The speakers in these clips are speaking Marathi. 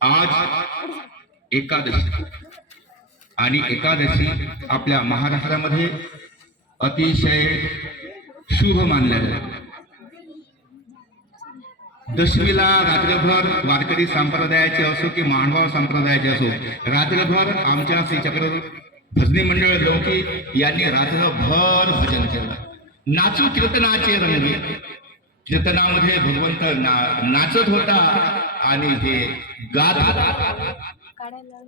आज एकादशी आणि एकादशी आपल्या महाराष्ट्रामध्ये अतिशय शुभ मानल्या जाते। दशमीला रात्रभर वारकरी संप्रदायाचे असो की मानवा संप्रदायाचे असो, रात्रभर आमच्या श्री चक्र भजनी मंडळ लौकी यांनी रात्रभर भजन केलं। नाचू कीर्तनाचे रंगी, कीर्तनामध्ये भगवंत नाचत होता आणि हे गात होता।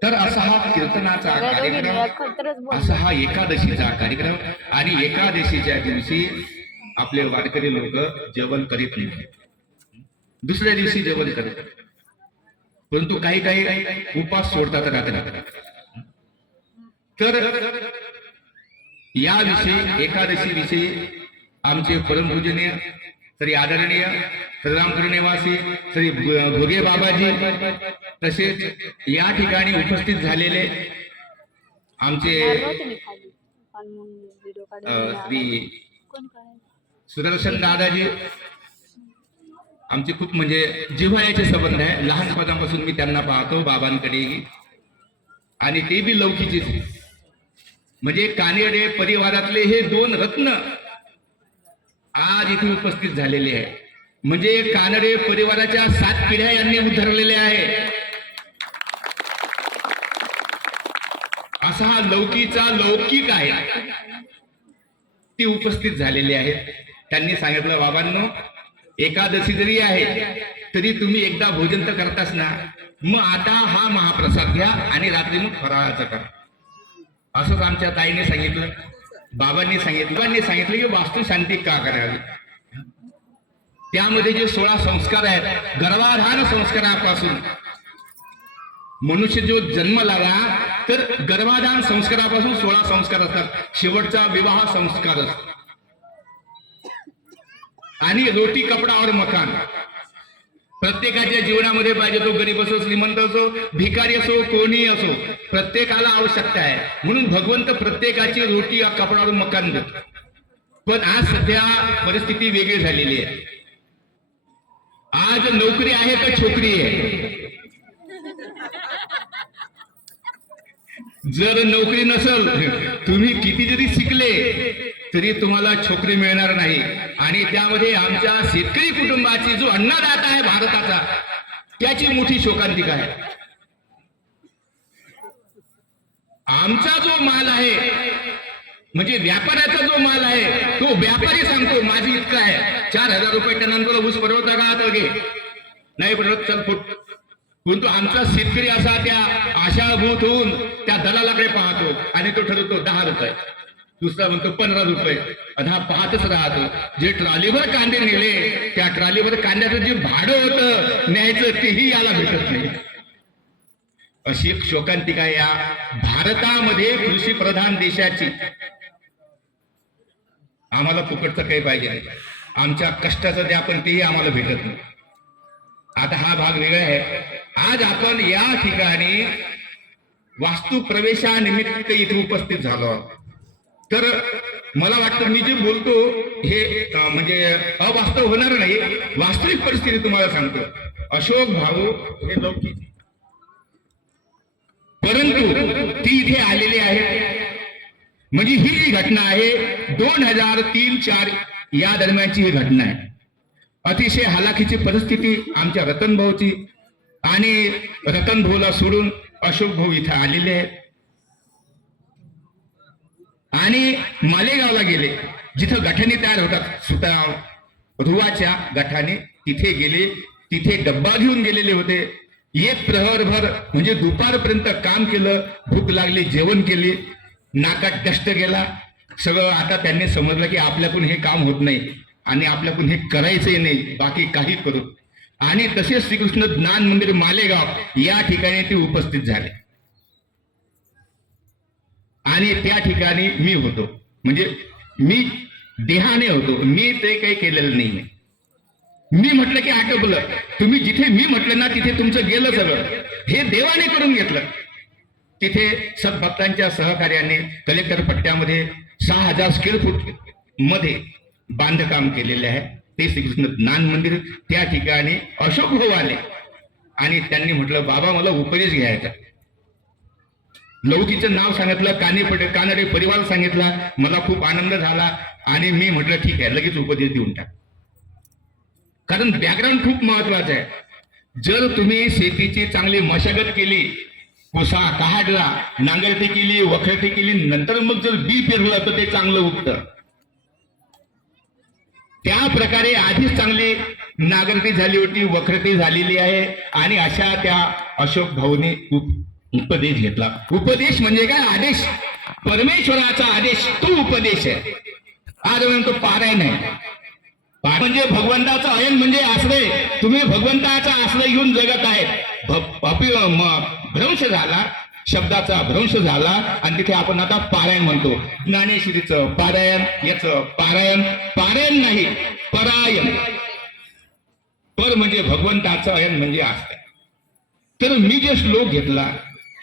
तर असा हा कीर्तनाचा कार्यक्रम, असा हा एकादशीचा कार्यक्रम। आणि एकादशीच्या दिवशी आपले वारकरी लोक जेवण करीत नाही, दुसऱ्या दिवशी जेवण करतात, परंतु काही काही उपास सोडतात रात्री। तर याविषयी एकादशी विषयी आमचे परमपूजनीय श्री आदरणीय श्रीरामपूर निवासी श्री भोगे बाबाजी, तसेच या ठिकाणी उपस्थित झालेले आमचे श्री सुदर्शन दादाजी, आमचे खूप म्हणजे जिव्हाळ्याचे संबंध आहे। लहानपणापासून मी त्यांना पाहतो बाबांकडे, आणि ते बी लौकीचेच, म्हणजे कानेडे परिवारातले हे दोन रत्न आज इथे उपस्थित झालेले आहे। म्हणजे कानडे परिवाराच्या 7 पिढ्या यांनी उद्धरलेल्या आहे। असा हा लौकीचा लौकिक आहे, ते उपस्थित झालेले आहेत। त्यांनी सांगितलं, बाबांनो एकादशी जरी आहे तरी तुम्ही एकदा भोजन तर करताच ना, मग आता हा महाप्रसाद घ्या आणि रात्री मग फराळाचं करा। असंच आमच्या ताईने सांगितलं, बाबांनी सांगितलं की वास्तू शांती का करावी। त्यामध्ये जे 16 संस्कार आहेत, गर्भाधान संस्कारापासून मनुष्य जो जन्मला तर गर्भाधान संस्कारापासून 16 संस्कार असतात। शेवटचा विवाह संस्कार असतो, आणि रोटी कपडा और मकान प्रत्येकाच्या जीवनामध्ये पाहिजे। तो गरीब असो, श्रीमंत असो, भिकारी असो, कोणी असो, प्रत्येकाला आवश्यकता आहे। म्हणून भगवंत प्रत्येकाची रोटी कपडा और मकान देतो। पण आज सध्या परिस्थिती वेगळी झालेली आहे। आज नोकरी आहे का छोकरी आहे, जर नोकरी नसल, तुम्ही किती जरी शिकले तरी तुम्हाला छोकरी मिळणार नाही. आणि त्यामध्ये आमच्या शेतकरी कुटुंबाची जो अन्नदाता आहे भारताचा, त्याची मोठी शोकांतिका आहे. आमचा जो माल आहे, म्हणजे व्यापाऱ्याचा जो माल आहे, तो व्यापारी सांगतो माझी इतका आहे, 4,000 रुपये टनांवर ऊस परवडता का, तर घे, नाही परवडत चल फुट. परंतु आमचा शेतकरी असा त्या आशाभूत होऊन त्या दलालाकडे पाहतो आणि तो ठरवतो 10 रुपये, दुसरा म्हणतो 15 रुपये, आणि हा पाहतच राहतो. जे ट्रॉलीवर कांदे नेले, त्या ट्रॉलीवर कांद्याचं जे भाडं होतं न्यायचं, तेही याला भेटत नाही. अशी एक शोकांतिका या भारतामध्ये कृषी प्रधान देशाची. आम्हाला फुकटचं काही पाहिजे नाही, आमच्या कष्टाचं द्या, पण तेही आम्हाला भेटत नाही. आता हा भाग वेगळा आहे. आज आपण या ठिकाणी वास्तू प्रवेशानिमित्त इथे उपस्थित झालो. तर मला वाटतं मी जे बोलतो हे म्हणजे अवास्तव होणार नाही, वास्तविक परिस्थिती तुम्हाला सांगतो. अशोक भाऊ हे लौकिक, परंतु ती इथे आलेली आहे. म्हणजे ही जी घटना आहे 2003-04 या दरम्यानची ही घटना आहे. अतिशय हालाखीची परिस्थिती आमच्या रतन भाऊची, आणि रतन भाऊला सोडून अशोक भाऊ इथे आलेले आहेत आणि मालेगावला गेले, जिथं गठाणी तयार होतात सुतार रुवाच्या गठाणी, तिथे गेले. तिथे डब्बा घेऊन गेलेले होते. एक प्रहरभर म्हणजे दुपारपर्यंत काम केलं, भूक लागली, जेवण केले, नाकात कष्ट गेला सगळं. आता त्यांनी समजलं की आपल्याकडून हे काम होत नाही आणि आपल्याकडून हे करायचंही नाही, बाकी काही करू. आणि तसेच श्रीकृष्ण ज्ञान मंदिर मालेगाव या ठिकाणी ते उपस्थित झाले. आणि त्या ठिकाणी मी होतो, म्हणजे मी देहाने होतो, मी ते काही केलेलं नाही. मी म्हटलं की आटोपलं. तुम्ही जिथे मी म्हटलं ना तिथे तुमचं गेलं सगळं, हे देवाने करून घेतलं. तिथे सद्भक्तांच्या सहकार्याने कलेक्टर पट्ट्यामध्ये 6,000 स्क्वेअर फूट मध्ये बांधकाम केलेले आहे. ते श्रीकृष्ण ज्ञान मंदिर. त्या ठिकाणी अशोक भाऊ आले आणि त्यांनी म्हटलं बाबा मला उपदेश घ्यायचा. लौकीचं नाव सांगितलं, कानडे परिवार सांगितला. मला खूप आनंद झाला आणि मी म्हटलं ठीक आहे, लगेच उपदेश देऊन टाक. कारण बॅकग्राऊंड खूप महत्वाचं आहे. जर तुम्ही शेतीची चांगली मशागत केली, कोसा काढला, नांगरटी केली, वखरटी केली, नंतर मग जर बी पेरलं तर ते चांगलं उगतं. त्या प्रकारे आधीच चांगली नांगरटी झाली होती, वखरटी झालेली आहे. आणि अशा त्या अशोक भाऊने उपदेश घेतला. उपदेश म्हणजे काय? आदेश, परमेश्वराचा आदेश, तो उपदेश आहे. आज म्हणतो पारायण आहे. म्हणजे भगवंताचा अयन म्हणजे आश्रय. तुम्ही भगवंताचा आश्रय घेऊन जगत आहेत. भ्रंश झाला, शब्दाचा भ्रंश झाला आणि तिथे आपण आता पारायण म्हणतो. ज्ञानेश्वरीचं पारायण, याचं पारायण. पारायण नाही, परायण. पर म्हणजे भगवंताचं अयन म्हणजे आश्रय. तर मी जे श्लोक घेतला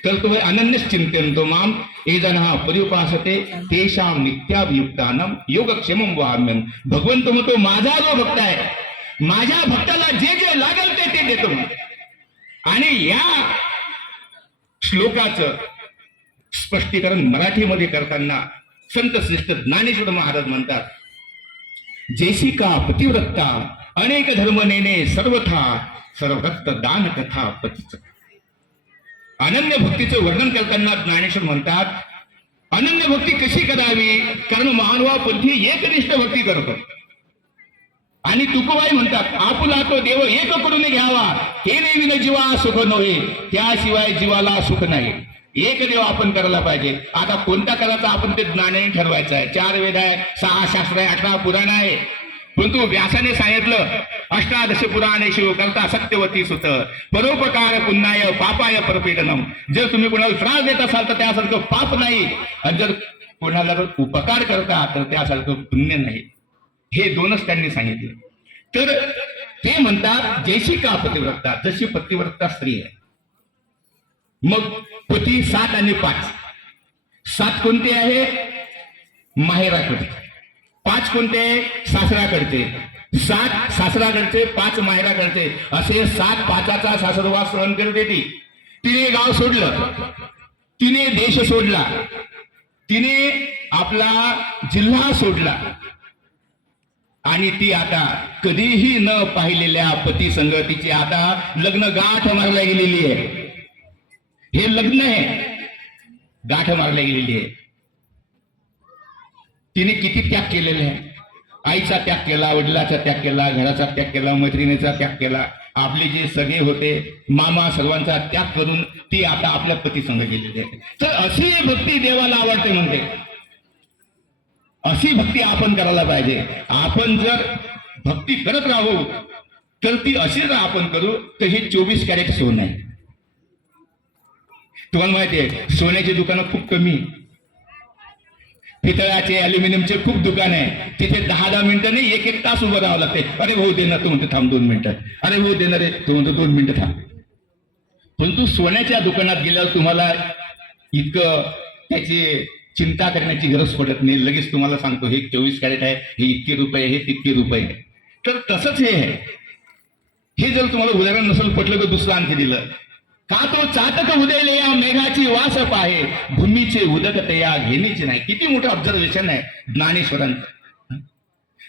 तर तो अनन्यच चिंतयन्तो माम ये जनाः पर्युपासते तेषां नित्याभियुक्तानां योगक्षेमं वहाम्यहम्. भगवंत म्हणतो माझा जो भक्त आहे, माझ्या भक्ताला जे जे लागेल ते देतो. आणि या श्लोकाचं स्पष्टीकरण मराठीमध्ये करताना संत श्रेष्ठ ज्ञानेश्वर महाराज म्हणतात, जैसी का पतिव्रता अनेक धर्म नेणे सर्वथा सर्वभक्त दान कथा पतीच. अनन्य भक्तीचं वर्णन करताना ज्ञानेश्वर म्हणतात, अनन्य भक्ती कशी करावी? कारण मानवापंथी एकनिष्ठ भक्ती करतो. आणि तुकोबाई म्हणतात, आपुला तो देव एक करून घ्यावा, हे नेविन जीवा सुख नव्हे, त्याशिवाय जीवाला सुख नाही. एक देव आपण करायला पाहिजे. आता कोणता करायचा आपण ते ज्ञानाने ठरवायचं आहे. 4 वेद आहे, 6 शास्त्र आहे, 18 पुराण आहे. परंतु व्यासाने सांगितलं, अष्टादश पुराणेषु करता सत्यवती सुत परोपकार पुण्याय पापाय परपीडनम. जर तुम्ही कोणाला त्रास देत असाल तर त्यासारखं पाप नाही, आणि जर कोणाला उपकार करता तर त्यासारखं पुण्य नाही. हे 2च त्यांनी सांगितले. तर ते म्हणतात जैसी का पतिव्रता, जशी पतिव्रता स्त्री आहे. मग पती 7 आणि 5. 7 कोणते आहे? माहेराकडे. 5 कोणते? सासराकडचे. 7 सासराकडचे, 5 माहेराकडचे. असे 7 5चा सासरवास सहन करते ती. तिने गाव सोडलं, तिने देश सोडला, तिने आपला जिल्हा सोडला आणि ती आता कधीही न पाहिलेल्या पती संग तिची आता लग्न गाठ मारल्या गेलेली आहे. हे लग्न आहे, गाठ मारल्या गेलेली आहे. तिने किती त्याग केलेला आहे. आईचा त्याग केला, वडिलाचा त्याग केला, घराचा त्याग केला, मैत्रिणीचा त्याग केला, आपले जे सगळे होते मामा सर्वांचा त्याग करून ती आता आपल्या पती संग गेलेली आहे. तर अशी भक्ती देवाला आवडते म्हणते. अशी भक्ती आपण करायला पाहिजे. आपण जर भक्ती करत राहू तर ती अशी जर आपण करू तर हे 24 कॅरेट सोनं आहे. तुम्हाला माहिती आहे सोन्याची दुकानं खूप कमी, पितळाचे अल्युमिनियमचे खूप दुकान आहे. तिथे 10-10 मिनिटं नाही, 1-1 तास उभं राहावं लागते. अरे भाऊ देणार, तो म्हणतो थांब 2 मिनिटं. अरे भाऊ देणार आहे, तो म्हणतो 2 मिनिटं थांब. परंतु सोन्याच्या दुकानात गेल्यावर तुम्हाला इतकं त्याची चिंता करण्याची गरज पडत नाही. लगेच तुम्हाला सांगतो हे 24 कॅरेट आहे, हे इतके रुपये, हे तितके रुपये. तर तसंच हे आहे. हे जर तुम्हाला उदाहरण नसेल पटलं तर दुसरं आणखी दिलं. का तो चातक उदयले या मेघाची वास पाहे, भूमीचे उदकते या घेणीचे नाही. किती मोठं ऑब्झर्वेशन आहे ज्ञानेश्वरांचं.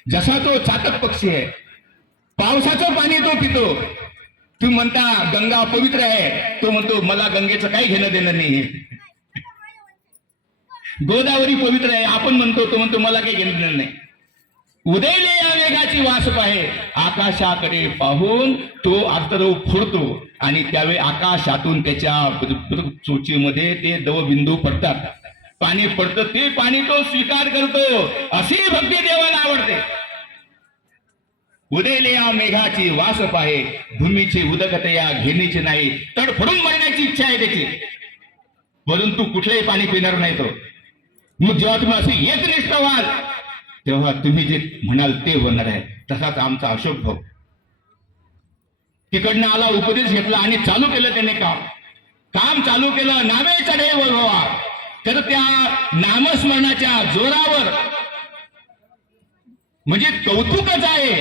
जसा तो चातक पक्षी आहे, पावसाचं पाणी तो पितो. तुम्ही म्हणता गंगा पवित्र आहे, तो म्हणतो मला गंगेचं काही घेणं देणं नाही. गोदावरी पवित्र आहे आपण म्हणतो, तो म्हणतो मला काही घेणं देणं नाही. उदयले या मेघाची वास पाहे, आकाशाकडे पाहून तो आर्तरव फोडतो आणि त्यावेळी आकाशातून त्याच्या चोचीमध्ये ते दवबिंदू पडतात, पाणी पडतं, ते पाणी तो स्वीकार करतो. अशी भक्ती देवाला आवडते. उदयले या मेघाची वास पाहे, भूमीचे उदकते या घेणीचे नाही. तडफडून मरण्याची इच्छा आहे त्याची, परंतु कुठलेही पाणी पिणार नाही तो. मग जेव्हा तुम्ही असे एकनिष्ठ व्हाल तेव्हा तुम्ही जे म्हणाल ते होणार आहे. तसाच आमचा अशोक भाऊ तिकडनं आला, उपदेश घेतला आणि चालू केलं त्याने काम चालू केलं. नामे चढे वैभवा. तर त्या नामस्मरणाच्या जोरावर म्हणजे कौतुकच आहे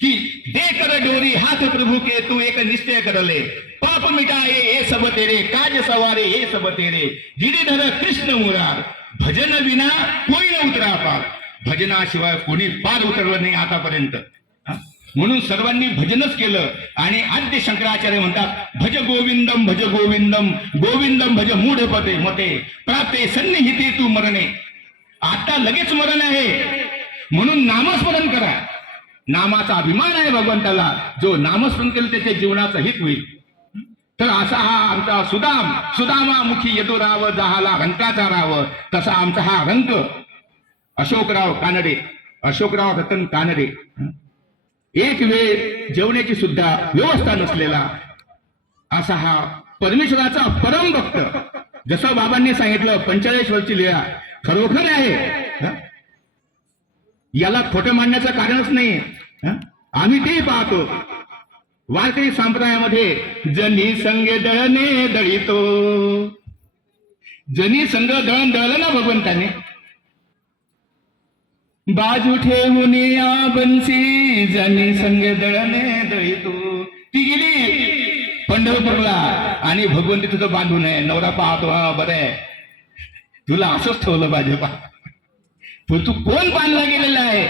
की दे कर डोरी हाथ प्रभू के तू एक निश्चय करले, पाप मिटाए हे सब तेरे, काज सवारे हे सब तेरे, गिरीधर कृष्ण मुरार, भजन विना कोणी न उतरा पार. भजनाशिवाय कोणी पार उतरलं नाही आतापर्यंत. म्हणून सर्वांनी भजनच केलं. आणि आद्य शंकराचार्य म्हणतात भज गोविंदम भज गोविंदम, गोविंदम भज मूढपते मते, प्राप्ते सन्निहिते तू मरणे. आता लगेच मरण आहे म्हणून नामस्मरण करा. नामाचा अभिमान आहे भगवंताला. जो नामस्मरण केलं त्याच्या जीवनाचं हित होईल. तर असा हा आमचा सुदामा मुखी येतो राव, जहाला रंकाचा राव. तसा आमचा हा रंक अशोकराव कानडे, अशोकराव रतन कानडे. एक वेळ जेवण्याची सुद्धा व्यवस्था नसलेला असा हा परमेश्वराचा परम भक्त. जसं बाबांनी सांगितलं 45 वर्षी लीळा खरोखर आहे. याला खोटं मानण्याचं कारणच नाही. आम्ही ते पाहतो वारकरी संप्रदायामध्ये जनी संगे दळणे दळितो. जनी संग दळण दळलं ना भगवंताने, बाजू ठेवून या बन्सी, जनी संग दळणे दळितो. ती गेली पंढरपूरला आणि भगवंती तुझं बांधून आहे. नवरा पाहतो हा बरं आहे, तुला असंच ठेवलं पाहिजे पा. पण तू कोण बांधला गेलेला आहे?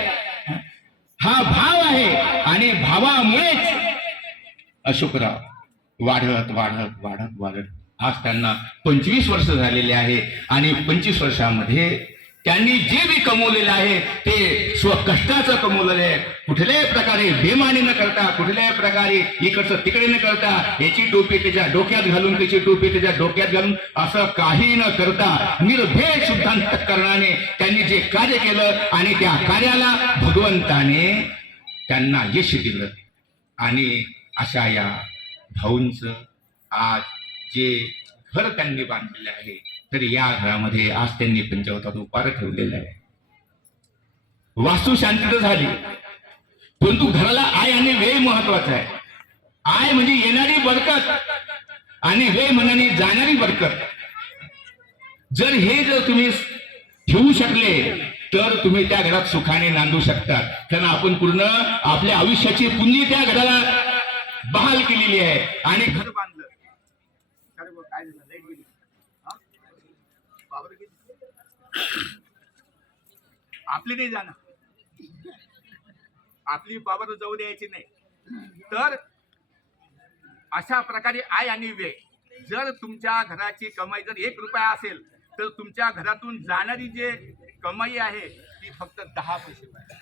हा भाव आहे. आणि भावामुळेच अशोकराव वाढत वाढत वाढत वाढत आज त्यांना 25 वर्ष झालेले आहे. आणि 25 वर्षामध्ये त्यांनी जे बी कमवलेलं आहे ते स्वकष्टाचं कमवलेलं आहे. कुठल्याही प्रकारे बेमानी न करता, कुठल्याही प्रकारे इकडचं तिकडे न करता, याची टोपी त्याच्या डोक्यात घालून त्याची टोपी त्याच्या डोक्यात घालून असं काही न करता निर्भेद शुद्धांतकरणाने त्यांनी जे कार्य केलं आणि त्या कार्याला भगवंताने त्यांना यश दिलं. आणि अशा या भाऊंचं आज जे घर त्यांनी बांधलेलं आहे, तर या घरामध्ये आज त्यांनी पंचावतात उपार ठेवलेला आहे. वास्तू शांती तर झाली, परंतु घराला आय आणि व्यय महत्वाचा आहे. आय म्हणजे येणारी बरकत आणि व्यय म्हणजे जाणारी बरकत. जर तुम्ही ठेवू शकले तर तुम्ही त्या घरात सुखाने नांदू शकता. कारण आपण पूर्ण आपल्या आयुष्याची पुंजी त्या घराला बहाल केलेली आहे आणि घर बांधलं. आपली नाही जाणार, आपली बाबा जाऊ द्यायची नाही. तर अशा प्रकारे आय आणि व्यय, जर तुमच्या घराची कमाई जर 1 रुपया असेल तर तुमच्या घरातून जाणारी जे कमाई आहे ती फक्त 10 पैसे पाहिजे,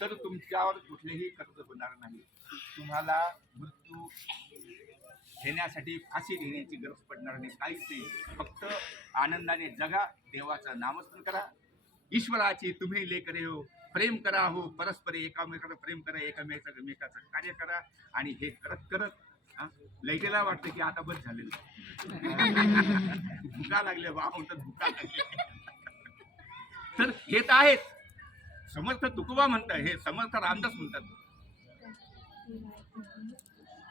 तर तुमच्यावर कुठलेही कर्ज होणार नाही. तुम्हाला मृत्यू घेण्यासाठी फाशी घेण्याची गरज पडणार नाही, काहीच नाही. फक्त आनंदाने जगा, देवाचं नामस्मरण करा, ईश्वराची तुम्ही लेकरे हो, प्रेम करा हो, परस्पर एकामेकाला प्रेम करा, एकामेकाचं कार्य करा. आणि हे करत करत लैटेला वाटतं की आता बस झालेलं, भुका लागले म्हणतात, भुका लागले. तर हे तर आहेच. समर्थ तुकोबा म्हणतात, हे समर्थ रामदास म्हणतात,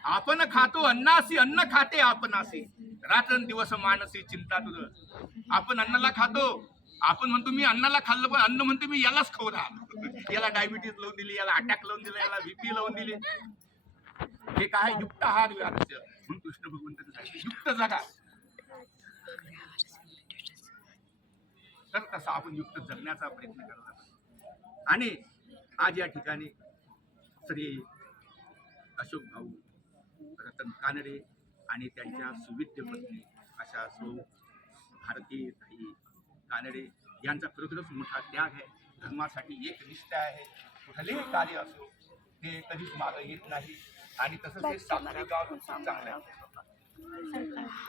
आपण खातो अन्नासी, अन्न खाते आपणासी, रात्रंदिवस मानसी चिंता तुझं. आपण अन्नाला खातो, आपण म्हणतो मी अन्नाला खाल्लं, पण अन्न म्हणतो मी यालाच खाऊ राहिलो. याला डायबिटीज लावून दिली, याला अटॅक लावून दिला, याला बीपी लावून दिली. हे काय युक्त आहार विहारस्य म्हणून कृष्ण भगवंत युक्त जगा. तर तसा आपण युक्त जगण्याचा प्रयत्न करत आहोत. आणि आज या ठिकाणी श्री अशोक भाऊ रतन कानडे आणि त्यांच्या सुविद्य पत्नी अशा सौ भारती ताई कानडे यांचा खरोखरच मोठा त्याग आहे. धर्मासाठी एक निष्ठा आहे. कुठलेही कार्य असो ते कधीच मागे येत नाही. आणि तसंच हे सातारा गाव खूप चांगलं आहे.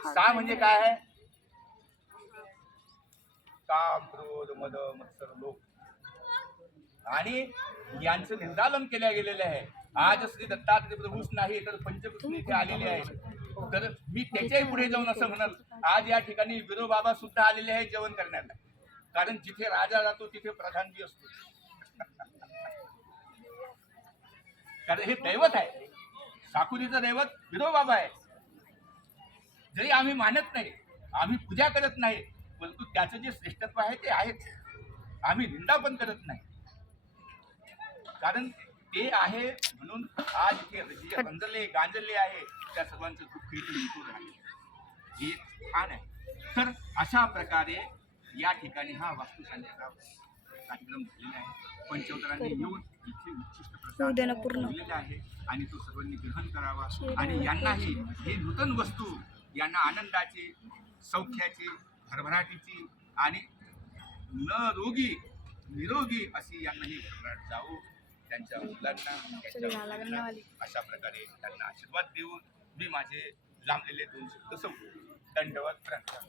सा म्हणजे काय आहे? काम, क्रोध, मद, मत्सर, लोभ. आणि यांचं निर्दालन केल्या गेलेलं आहे. आज श्री दत्तात्रय प्रभूच नाही तर पंचकृष्ण इथे आलेले आहे. तर मी त्याच्याही पुढे जाऊन असं म्हणाल, आज या ठिकाणी विनोबाबा सुद्धा आलेले आहे जेवण करण्याला. कारण जिथे राजा जातो तिथे प्रधानजी असतो. कारण हे दैवत आहे. साकुरीचं दैवत विनोबाबा आहे. जरी आम्ही मानत नाही, आम्ही पूजा करत नाही, परंतु त्याचं जे श्रेष्ठत्व आहे ते आहेच. आम्ही निंदा पण करत नाही, कारण ते आहे म्हणून आज इथे जे रंजले गांजले आहे त्या सर्वांचं दुःख इथे मिटून राहिले. हे छान आहे. तर अशा प्रकारे या ठिकाणी हा वास्तुशांतीचा कार्यक्रम झालेला आहे. पंचोतरांनी येऊन इथे उच्चिष्ट प्रसाद दिलेला आहे आणि तो सर्वांनी ग्रहण करावा. आणि यांनाही ही नूतन वस्तू यांना आनंदाची, सौख्याची, भरभराटीची आणि निरोगी अशी यांनाही भरभराट जावो. त्यांच्या मुलांना अशा प्रकारे त्यांना आशीर्वाद देऊन मी माझे लांबलेले 2 शब्द संपवतो. दंडवत प्रणाम.